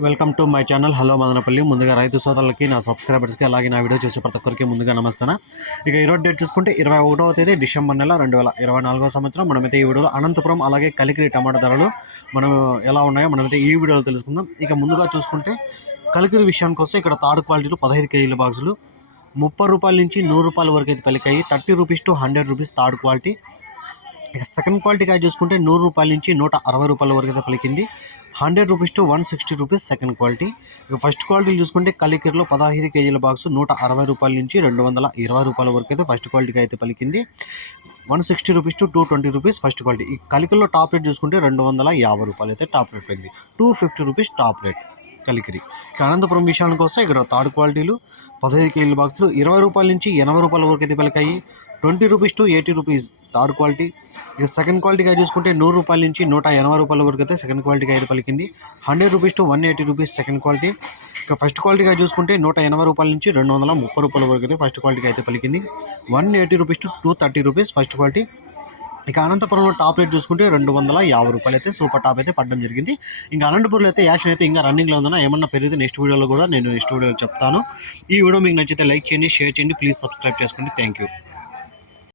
Welcome to my channel. Hello Madanapalle. ముందుగా రైతు సోదరులకి నా సబ్స్క్రైబర్స్కి అలాగే నా వీడియో చూసే ప్రతి ఒక్కరికి ముందుగా నమస్తాను ఇక ఈరోజు డేట్ చూసుకుంటే ఇరవై ఒకటవ తేదీ డిసెంబర్ నెల రెండు వేల ఇరవై నాలుగో సంవత్సరం. మనమైతే ఈ వీడియోలో అనంతపురం అలాగే కలికిరి టమాటా ధరలు మనం ఎలా ఉన్నాయో మనమైతే ఈ వీడియోలో తెలుసుకుందాం. ఇక ముందుగా చూసుకుంటే కలికిరి విషయానికి వస్తే ఇక్కడ థర్డ్ క్వాలిటీలు పదహైదు కేజీల బాక్సులు. ముప్పై రూపాయల నుంచి నూరు రూపాయల వరకు అయితే పలికాయి thirty rupees to hundred rupees third quality. ఇక సెకండ్ క్వాలిటీగా చూసుకుంటే నూరు రూపాయల నుంచి నూట అరవై రూపాయల వరకు అయితే పలికింది. Hundred rupees to one sixty rupees second quality ఇక ఫస్ట్ క్వాలిటీ చూసుకుంటే కలికిరిలో పదహైదు కేజీల బాక్స్ నూట అరవై రూపాయల నుంచి రెండు వందల ఇరవై రూపాయల వరకు అయితే ఫస్ట్ క్వాలిటీకి అయితే పలికింది. One sixty rupees to two twenty rupees first quality ఈ కలికిరిలో టాప్ రేట్ చూసుకుంటే రెండు వందల యాభై రూపాయలు అయితే టాప్ రేట్ పోయింది two fifty rupees top rate Kalikiri. ఇక అనంతపురం విషయానికి వస్తే ఇక్కడ థర్డ్ క్వాలిటీలు పదహైదు కేజీల బాక్సులు ఇరవై రూపాయల నుంచి ఎనభై రూపాయల వరకు అయితే పలికాయి. Twenty rupees to eighty rupees third quality. ఇక సెకండ్ క్వాలిటీగా చూసుకుంటే నూరు రూపాయల నుంచి నూట ఎనభై రూపాయల వరకు అయితే సెకండ్ క్వాలిటీగా అయితే పలికింది. Hundred rupees to one eighty rupees second quality. ఇక ఫస్ట్ క్వాలిటీగా చూసుకుంటే నూట ఎనభై రూపాయల నుంచి రెండు వందల ముప్పై రూపాయల వరకు అయితే ఫస్ట్ క్వాలిటీగా అయితే పలికింది. One eighty rupees to two thirty rupees first quality. ఇక అనంతపురంలో టాప్ రేట్ చూసుకుంటే రెండు వందల యాభై రూపాయలు అయితే సూపర్ టాప్ అయితే పడడం జరిగింది. ఇంకా అనంతపురంలో అయితే యాక్షన్ అయితే ఇంకా రన్నింగ్లో ఉందన్న ఏమన్నా పెరిగితే నెక్స్ట్ వీడియోలో కూడా నేను నెక్స్ట్ వీడియోలో చెప్తాను. ఈ వీడియో మీకు నచ్చితే లైక్ చేయండి షేర్ చేయండి ప్లీజ్ సబ్స్క్రైబ్ చేసుకోండి. Thank you